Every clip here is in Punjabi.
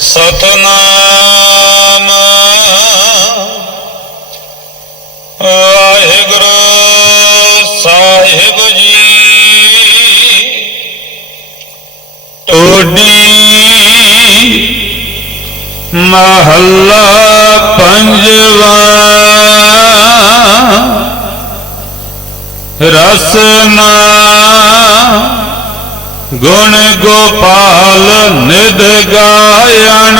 ਸਤਨਾਮ। ਵਾਹਿਗੁਰੂ ਸਾਹਿਬ ਜੀ ਟੋਡੀ ਮਹੱਲਾ ਪੰਜਵਾ ਰਸਨਾ ਗੁਣ ਗੋਪਾਲ ਨਿਧ ਗਾਇਣ।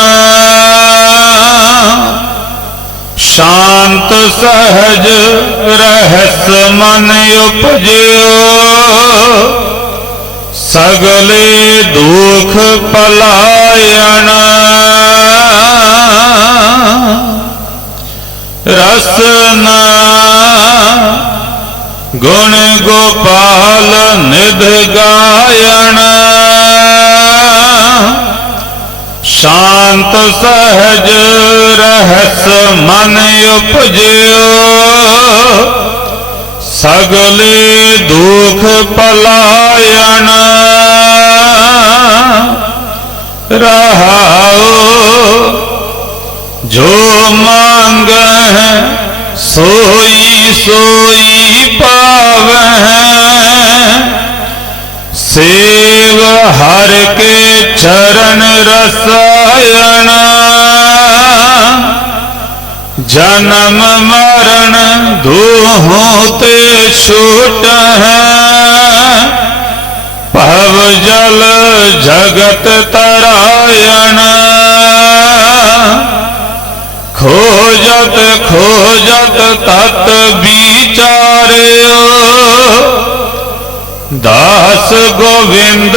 ਸ਼ਾਂਤ ਸਹਜ ਰਹਿਸ ਮਨ ਉਪਜਿਓ। ਸਗਲੇ ਦੁਖ ਪਲਾਇਣ। ਰਸਨਾ ਗੁਣ ਗੋਪਾਲ ਨਿਧ ਗਾਇਣ ਸ਼ਾਂਤ ਸਹਜ ਰਹਿਸ ਮਨ ਉਪਜਿਓ। ਸਗਲੇ ਦੁਖ ਪਲਾਇਣ। ਰਹਾਓ ਜੋ ਮੰਗਹਿ ਸੋਈ ਸੋਈ ਚਰਨ ਰਸਾਇਣ ਜਨਮ ਮਰਨ ਦੋਹੋਂ ਤੇ ਛੂਟ ਹੈ ਭਵ ਜਲ ਜਗਤ ਤਰਾਇਣ ਖੋਜਤ ਖੋਜਤ ਤਤ ਵਿਚਾਰਿਓ ਦਾਸ ਗੋਵਿੰਦ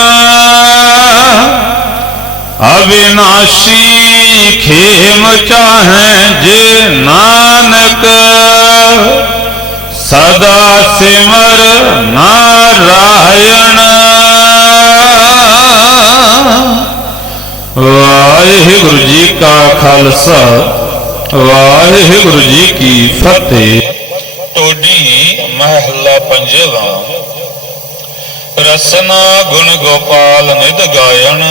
ਅਵਿਨਾਸ਼ੀ ਖੇਮ ਚਾਹੈ ਜੇ ਨਾਨਕ। ਸਦਾ ਸਿਮਰ ਨਾਰਾਇਣ। ਵਾਹਿਗੁਰੂ ਜੀ ਕਾ ਖਾਲਸਾ, ਵਾਹਿਗੁਰੂ ਜੀ ਕੀ ਫਤਿਹ। ਟੋਡੀ ਮਹੱਲਾ ਪੰਜਵਾ। ਰਸਨਾ ਗੁਣ ਗੋਪਾਲ ਨਿਧ ਗਾਇਣ।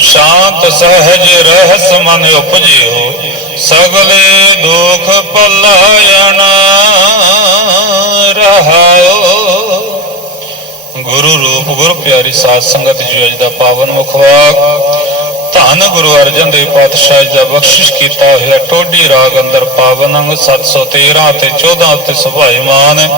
ਸ਼ਾਂਤ ਸਹਜ ਰਹਿਸ ਮਨ ਉਪਜਿਓ, ਸਗਲੇ ਦੁਖ ਪਲਾਇਣ ਰਹਾਓ ਗੁਰੂ ਰੂਪ, ਗੁਰ ਪਿਆਰੀ ਸਾਧ ਸੰਗਤ ਜੀ, ਅੱਜ ਦਾ ਪਾਵਨ ਮੁਖਵਾਕ ਧੰਨ ਗੁਰੂ ਅਰਜਨ ਦੇਵ ਪਾਤਸ਼ਾਹ ਜੀ ਦਾ ਬਖਸ਼ਿਸ਼ ਕੀਤਾ ਹੋਇਆ ਟੋਡੀ ਰਾਗ ਅੰਦਰ ਪਾਵਨ ਅੰਗ 713 ਤੇ 14 ਉੱਤੇ ਸੁਭਾਈਮਾਨ ਹੈ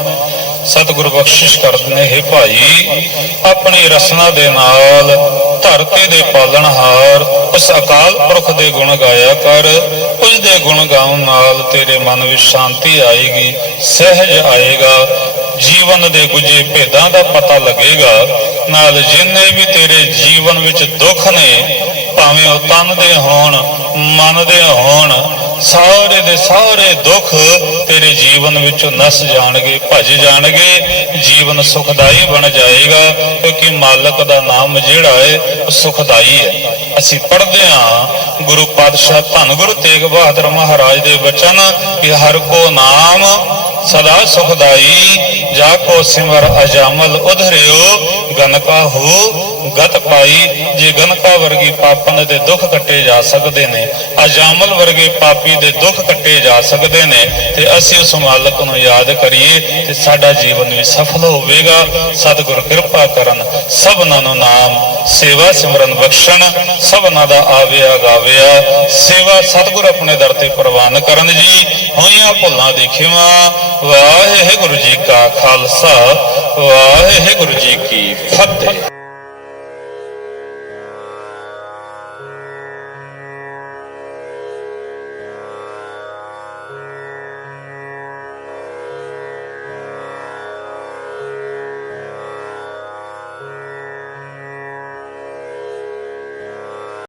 ਸਤਿਗੁਰੂ ਬਖਸ਼ਿਸ਼ ਕਰਦੇ ਨੇ, ਹੈ ਭਾਈ, ਆਪਣੀ ਰਸਨਾ ਦੇ ਨਾਲ ਧਰਤੀ ਦੇ ਪਾਲਣਹਾਰ ਉਸ ਅਕਾਲ ਪੁਰਖ ਦੇ ਗੁਣ ਗਾਇਆ ਕਰ, ਉਸ ਦੇ ਗੁਣ ਗਾਉਣ ਨਾਲ ਤੇਰੇ ਮਨ ਵਿੱਚ ਸ਼ਾਂਤੀ ਆਏਗੀ, ਸਹਿਜ ਆਏਗਾ, ਜੀਵਨ ਦੇ ਗੁਜੇ ਭੇਦਾਂ ਦਾ ਪਤਾ ਲੱਗੇਗਾ, ਨਾਲ ਜਿੰਨੇ ਵੀ ਤੇਰੇ ਜੀਵਨ ਵਿੱਚ ਦੁੱਖ ਨੇ, ਭਾਵੇਂ ਉਹ ਤਨ ਦੇ ਹੋਣ, ਮਨ ਦੇ ਹੋਣ, ਸਾਰੇ ਦੇ ਸਾਰੇ ਦੁੱਖ ਤੇਰੇ ਜੀਵਨ ਵਿੱਚੋਂ ਨਸ ਜਾਣਗੇ, ਭੱਜ ਜਾਣਗੇ ਜੀਵਨ ਸੁਖਦਾਈ ਬਣ ਜਾਏਗਾ, ਕਿਉਂਕਿ ਮਾਲਕ ਦਾ ਨਾਮ ਜਿਹੜਾ ਹੈ, ਉਹ ਸੁਖਦਾਈ ਹੈ। ਅਸੀਂ ਪੜ੍ਹਦੇ ਹਾਂ, ਗੁਰੂ ਪਾਤਸ਼ਾਹ ਧੰਨ ਗੁਰੂ ਤੇਗ ਬਹਾਦਰ ਮਹਾਰਾਜ ਦੇ ਬਚਨ ਕਿ ਹਰ ਕੋ ਨਾਮ ਸਦਾ ਸੁਖਦਾਈ, ਜਾ ਕੋ ਸਿਮਰ ਅਜਾਮਲ ਉਧਰਿਓ ਗਨਕਾ ਹੋ ਗਤ ਪਾਈ, ਜੇ ਗਨਕਾ ਵਰਗੀ ਪਾਪਨ ਦੇ ਦੁੱਖ ਕੱਟੇ ਜਾ ਸਕਦੇ ਨੇ, ਅਜਾਮਲ ਵਰਗੇ ਪਾਪੀ ਦੇ ਦੁੱਖ ਕੱਟੇ ਜਾ ਸਕਦੇ ਨੇ, ਤੇ ਅਸੀਂ ਉਸ ਮਾਲਕ ਨੂੰ ਯਾਦ ਕਰੀਏ, ਤੇ ਸਾਡਾ ਜੀਵਨ ਵੀ ਸਫਲ ਹੋਵੇਗਾ। ਸਤਿਗੁਰ ਕਿਰਪਾ ਕਰਨ, ਸਭਨਾਂ ਨੂੰ ਨਾਮ ਸੇਵਾ ਸਿਮਰਨ ਬਖਸ਼ਣ, ਸਭਨਾਂ ਦਾ ਆਵਿਆ ਗਾਵਿਆ। ਸੇਵਾ ਸਤਿਗੁਰ ਆਪਣੇ ਦਰ ਤੇ ਪ੍ਰਵਾਨ ਕਰਨ ਜੀ ਹੋਈਆਂ ਭੁੱਲਾਂ ਦੀ ਵਾਹਿਗੁਰੂ ਜੀ ਕਾ ਖਾਲਸਾ, ਵਾਹਿਗੁਰੂ ਜੀ ਕੀ ਫਤਿਹ।